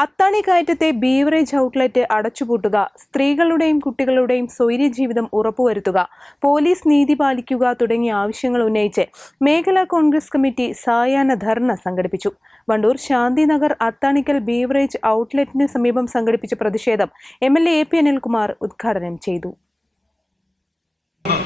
Athani കയറ്റത്തെ beverage outlet അടച്ചുപൂട്ടുക സ്ത്രീകളുടെയും കുട്ടികളുടെയും സ്വൈര്യ ജീവിതം ഉറപ്പുവരുത്തുക പോലീസ് നീതി പാലിക്കുക തുടങ്ങിയ ആവശ്യങ്ങൾ ഉന്നയിച്ച് മേഖലാ കോൺഗ്രസ് കമ്മിറ്റി സായാഹ്ന ധർണ സംഘടിപ്പിച്ചു. വണ്ടൂർ ശാന്തിനഗർ അത്താണിക്കൽ ബീവറേജ് ഔട്ട്ലെറ്റിന് സമീപം സംഘടിപ്പിച്ച പ്രതിഷേധം M L A P Anilkumar ഉദ്ഘാടനം ചെയ്തു.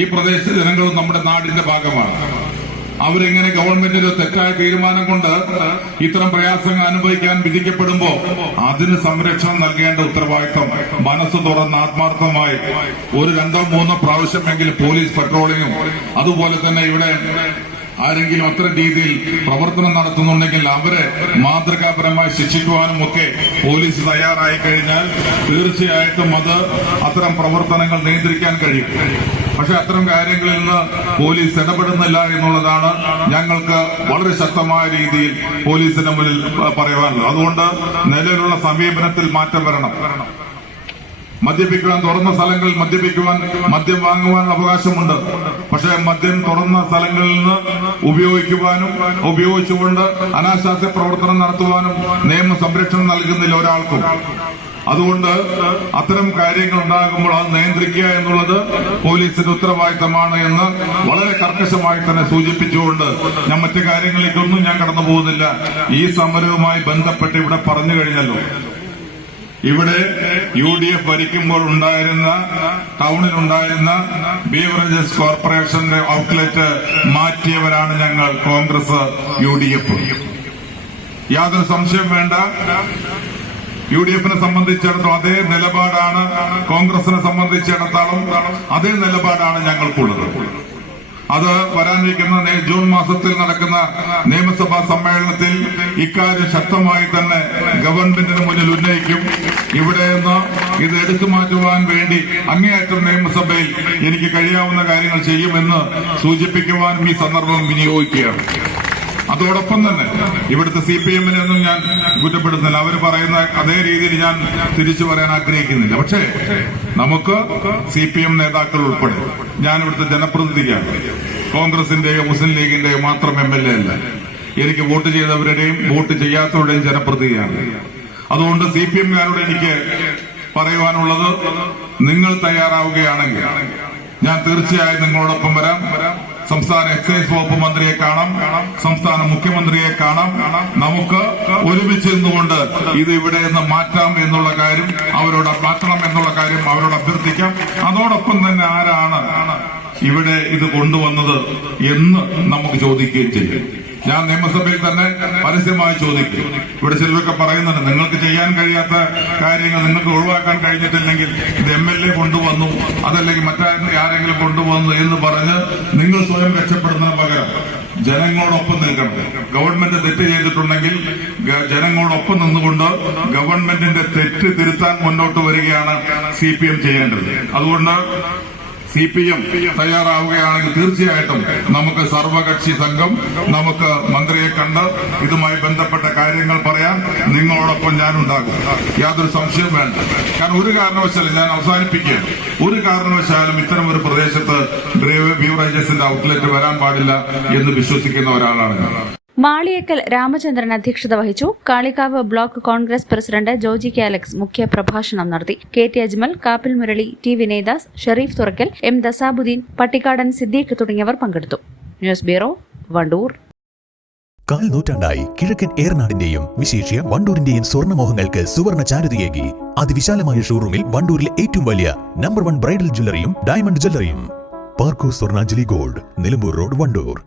ഈ പ്രദേശത്തെ ജനങ്ങളും നമ്മുടെ നാടിന്റെ ഭാഗമാണ്. അവരെങ്ങനെ ഗവൺമെന്റിന്റെ തെറ്റായ തീരുമാനം കൊണ്ട് ഇത്തരം പ്രയാസങ്ങൾ അനുഭവിക്കാൻ വിധിക്കപ്പെടുമ്പോ അതിന് സംരക്ഷണം നൽകേണ്ട ഉത്തരവാദിത്വം മനസ്സ് തുറന്ന് ആത്മാർത്ഥമായി ഒരു രണ്ടോ മൂന്നോ പ്രാവശ്യമെങ്കിലും പോലീസ് പട്രോളിങ്ങും അതുപോലെ തന്നെ ഇവിടെ ആരെങ്കിലും അത്ര രീതിയിൽ പ്രവർത്തനം നടത്തുന്നുണ്ടെങ്കിൽ അവരെ മാതൃകാപരമായി ശിക്ഷിക്കുവാനും ഒക്കെ പോലീസ് തയ്യാറായി കഴിഞ്ഞാൽ തീർച്ചയായിട്ടും അത് അത്തരം പ്രവർത്തനങ്ങൾ നിയന്ത്രിക്കാൻ കഴിയും. പക്ഷെ അത്തരം കാര്യങ്ങളിൽ നിന്ന് പോലീസ് ഇടപെടുന്നില്ല എന്നുള്ളതാണ് ഞങ്ങൾക്ക് വളരെ ശക്തമായ രീതിയിൽ പോലീസിന്റെ മുന്നിൽ പറയാനുള്ളത് അതുകൊണ്ട് നിലവിലുള്ള സമീപനത്തിൽ മാറ്റം വരണം. മദ്യപിക്കുവാൻ തുറന്ന സ്ഥലങ്ങളിൽ മദ്യപിക്കുവാൻ മദ്യം വാങ്ങുവാൻ അവകാശമുണ്ട്. പക്ഷേ മദ്യം തുറന്ന സ്ഥലങ്ങളിൽ നിന്ന് ഉപയോഗിക്കുവാനും ഉപയോഗിച്ചുകൊണ്ട് അനാശാസ്യ പ്രവർത്തനം നടത്തുവാനും നിയമ സംരക്ഷണം നൽകുന്നില്ല ഒരാൾക്കും. അതുകൊണ്ട് അത്തരം കാര്യങ്ങൾ ഉണ്ടാകുമ്പോൾ അത് നിയന്ത്രിക്കുക എന്നുള്ളത് പോലീസിന്റെ ഉത്തരവാദിത്തമാണ് എന്ന് വളരെ കർക്കശമായി തന്നെ സൂചിപ്പിച്ചുകൊണ്ട് ഞാൻ മറ്റു കാര്യങ്ങളിലേക്കൊന്നും ഞാൻ കടന്നു പോകുന്നില്ല ഈ സമരവുമായി ബന്ധപ്പെട്ട് ഇവിടെ പറഞ്ഞു കഴിഞ്ഞല്ലോ. ഇവിടെ യു ഡി എഫ് ഭരിക്കുമ്പോൾ ഉണ്ടായിരുന്ന ടൗണിൽ ഉണ്ടായിരുന്ന ബീവറേജസ് കോർപ്പറേഷന്റെ ഔട്ട്ലെറ്റ് മാറ്റിയവരാണ് ഞങ്ങൾ കോൺഗ്രസ് യു ഡി എഫ് യാതൊരു സംശയം വേണ്ട. യു ഡി എഫിനെ സംബന്ധിച്ചിടത്തോളം അതേ നിലപാടാണ് കോൺഗ്രസിനെ സംബന്ധിച്ചിടത്തോളം അതേ നിലപാടാണ് ഞങ്ങൾക്കുള്ളത്. അത് വരാനിരിക്കുന്ന ജൂൺ മാസത്തിൽ നടക്കുന്ന നിയമസഭാ സമ്മേളനത്തിൽ ഇക്കാര്യം ശക്തമായി തന്നെ ഗവൺമെന്റിന് മുന്നിൽ ഉന്നയിക്കും. ഇവിടെ നിന്ന് ഇത് എടുത്തു മാറ്റുവാൻ വേണ്ടി അങ്ങേയറ്റം നിയമസഭയിൽ എനിക്ക് കഴിയാവുന്ന കാര്യങ്ങൾ ചെയ്യുമെന്ന് സൂചിപ്പിക്കുവാനും ഈ സന്ദർഭം വിനിയോഗിക്കുകയാണ്. അതോടൊപ്പം തന്നെ ഇവിടുത്തെ സി പി എമ്മിനെയൊന്നും ഞാൻ കുറ്റപ്പെടുത്തുന്നില്ല. അവർ പറയുന്ന അതേ രീതിയിൽ ഞാൻ തിരിച്ചു പറയാൻ ആഗ്രഹിക്കുന്നില്ല. പക്ഷേ നമുക്ക് സി പി എം നേതാക്കൾ ഉൾപ്പെടെ ഞാൻ ഇവിടുത്തെ ജനപ്രതിനിധിയാണ്. കോൺഗ്രസിന്റെയോ മുസ്ലിം ലീഗിന്റെയോ മാത്രം എം എൽ എ അല്ല. എനിക്ക് വോട്ട് ചെയ്തവരുടെയും വോട്ട് ചെയ്യാത്തവരുടെയും ജനപ്രതിനിധിയാണ്. അതുകൊണ്ട് സി പി എംകാരോട് എനിക്ക് പറയുവാനുള്ളത് നിങ്ങൾ തയ്യാറാവുകയാണെങ്കിൽ ഞാൻ തീർച്ചയായും നിങ്ങളോടൊപ്പം വരാം. സംസ്ഥാന എക്സൈസ് വകുപ്പ് മന്ത്രിയെ കാണാം. സംസ്ഥാന മുഖ്യമന്ത്രിയെ കാണാം. നമുക്ക് ഒരുമിച്ച് നിന്നുകൊണ്ട് ഇത് ഇവിടെ നിന്ന് മാറ്റാം എന്നുള്ള കാര്യം അവരോട് മാറ്റണം എന്നുള്ള കാര്യം അവരോട് അഭ്യർത്ഥിക്കാം. അതോടൊപ്പം തന്നെ ആരാണ് ഇവിടെ ഇത് കൊണ്ടുവന്നത് എന്ന് നമുക്ക് ചോദിക്കുകയും ചെയ്യും. ഞാൻ നിയമസഭയിൽ തന്നെ പരസ്യമായി ചോദിക്കും. ഇവിടെ ചിലരൊക്കെ പറയുന്നുണ്ട് നിങ്ങൾക്ക് ചെയ്യാൻ കഴിയാത്ത കാര്യങ്ങൾ നിങ്ങൾക്ക് ഒഴിവാക്കാൻ കഴിഞ്ഞിട്ടില്ലെങ്കിൽ ഇത് എം എൽ എ കൊണ്ടുവന്നു അതല്ലെങ്കിൽ മറ്റാരെങ്കിലും കൊണ്ടുവന്നു എന്ന് പറഞ്ഞ് നിങ്ങൾ സ്വയം രക്ഷപ്പെടുന്നതിന് പകരം ജനങ്ങളോടൊപ്പം നിൽക്കണം. ഗവൺമെന്റ് തെറ്റ് ചെയ്തിട്ടുണ്ടെങ്കിൽ ജനങ്ങളോടൊപ്പം നിന്നുകൊണ്ട് ഗവൺമെന്റിന്റെ തെറ്റ് തിരുത്താൻ മുന്നോട്ട് വരികയാണ് സി പി എം ചെയ്യേണ്ടത്. അതുകൊണ്ട് സി പി എം തയ്യാറാവുകയാണെങ്കിൽ തീർച്ചയായിട്ടും നമുക്ക് സർവകക്ഷി സംഘം നമുക്ക് മന്ത്രിയെ കണ്ട് ഇതുമായി ബന്ധപ്പെട്ട കാര്യങ്ങൾ പറയാൻ നിങ്ങളോടൊപ്പം ഞാനുണ്ടാകും. യാതൊരു സംശയവും വേണ്ട. കാരണം ഒരു കാരണവശാലും ഞാൻ അവസാനിപ്പിക്കുകയാണ്. ഒരു കാരണവശാലും ഇത്തരം ഒരു പ്രദേശത്ത് ബീവറേജസിന്റെ ഔട്ട്ലെറ്റ് വരാൻ പാടില്ല എന്ന് വിശ്വസിക്കുന്ന ഒരാളാണ് മാളിയേക്കൽ രാമചന്ദ്രൻ അധ്യക്ഷത വഹിച്ചു. Kalikavu block Congress president Joji K Alex മുഖ്യ പ്രഭാഷണം നടത്തി. K T Ajmal Kappil Murali T Vinayadas Shareef Thurakkal M Dasabuddeen Pattikkadan Siddique തുടങ്ങിയവർ പങ്കെടുത്തു. News bureau Wandoor. കാൽ നൂറ്റാണ്ടായി കിഴക്കൻ ഏറനാടിന്റെയും വിശേഷ്യ വണ്ടൂരിന്റെയും സ്വർണമോഹങ്ങൾക്ക് സുവർണ ചാരുതയേകി. അതിവിശാലമായ ഷോറൂമിൽ വണ്ടൂരിലെ ഏറ്റവും വലിയ നമ്പർ വൺ ബ്രൈഡൽ ജ്വല്ലറിയും diamond ജ്വല്ലറിയും. Parco Swarnanjali gold Nilambur road Wandoor.